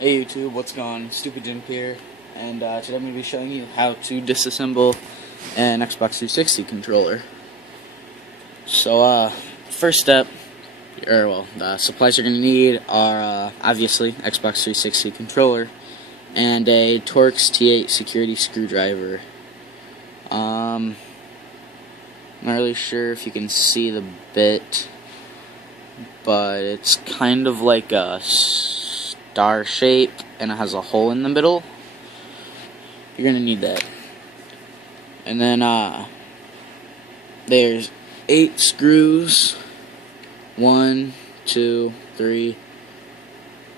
Hey YouTube, what's going on? Stupid Jim here, and today I'm going to be showing you how to disassemble an Xbox 360 controller. So, first step, the supplies you're going to need are, obviously, Xbox 360 controller, and a Torx T8 security screwdriver. I'm not really sure if you can see the bit, but it's kind of like a star shape and it has a hole in the middle. You're gonna need that. And then there's 8 screws. 1, 2, 3,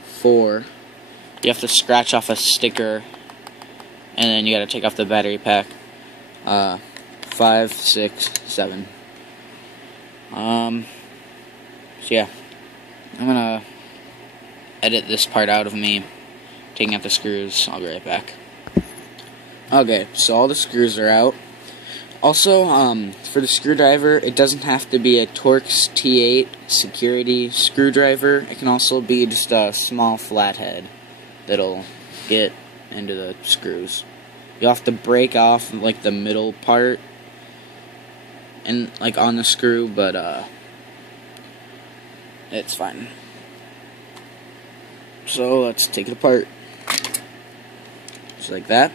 4. You have to scratch off a sticker, and then you gotta take off the battery pack. 5, 6, 7. So yeah, I'm gonna edit this part out of me taking out the screws. I'll be right back. Okay, so all the screws are out. Also, for the screwdriver, it doesn't have to be a Torx T8 security screwdriver. It can also be just a small flathead that'll get into the screws. You'll have to break off like the middle part and like on the screw, but it's fine. So let's take it apart. Just like that.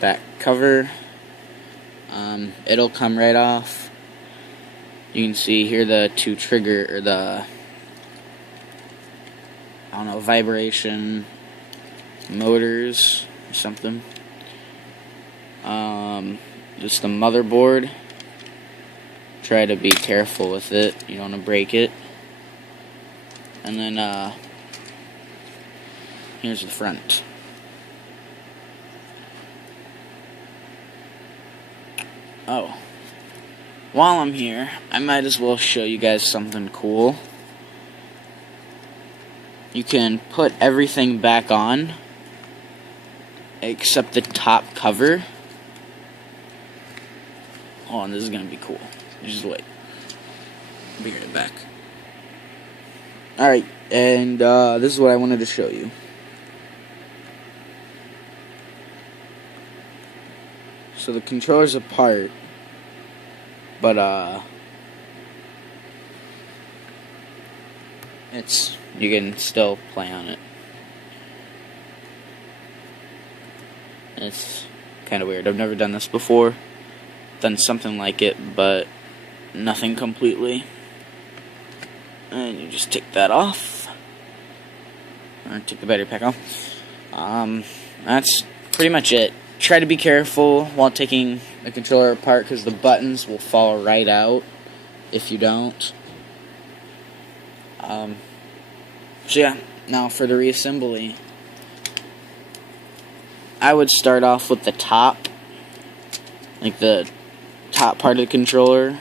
That cover, it'll come right off. You can see here the 2 trigger, or the, vibration motors or something. Just the motherboard. Try to be careful with it. You don't want to break it. And then, here's the front. Oh. While I'm here, I might as well show you guys something cool. You can put everything back on, except the top cover. Oh, and this is gonna be cool. Just wait. I'll be right back. Alright, and this is what I wanted to show you. So the controller's apart, but you can still play on it. It's kind of weird. I've never done this before. Done something like it, but nothing completely. And you just take that off, or take the battery pack off. That's pretty much it. Try to be careful while taking the controller apart, because the buttons will fall right out if you don't. So yeah, now for the reassembly, I would start off with the top, like the top part of the controller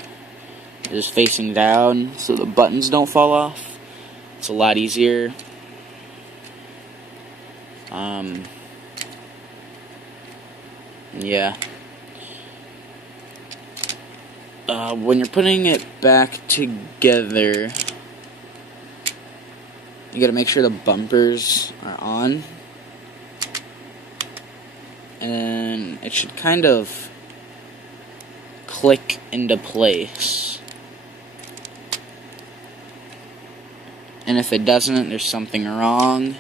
is facing down so the buttons don't fall off. It's a lot easier. Yeah. When you're putting it back together, you gotta make sure the bumpers are on. And then it should kind of click into place. And if it doesn't, there's something wrong.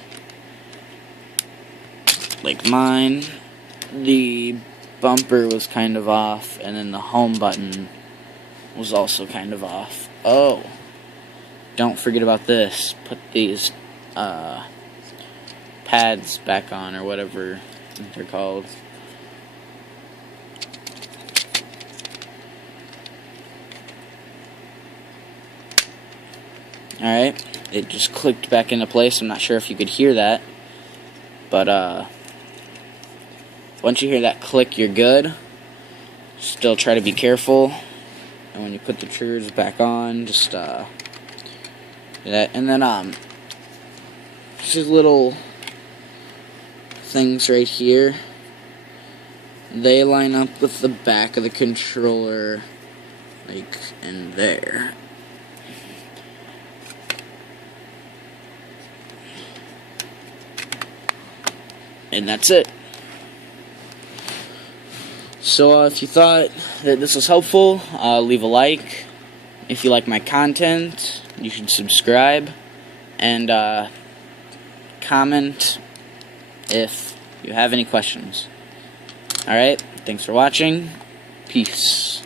Like mine. The bumper was kind of off, and then the home button was also kind of off. Oh, don't forget about this. Put these pads back on, or whatever they're called. Alright, it just clicked back into place. I'm not sure if you could hear that, but once you hear that click, you're good. Still try to be careful. And when you put the triggers back on, just do that. And then just little things right here. They line up with the back of the controller, like in there. And that's it. So if you thought that this was helpful, leave a like. If you like my content, you should subscribe. And comment if you have any questions. Alright, thanks for watching. Peace.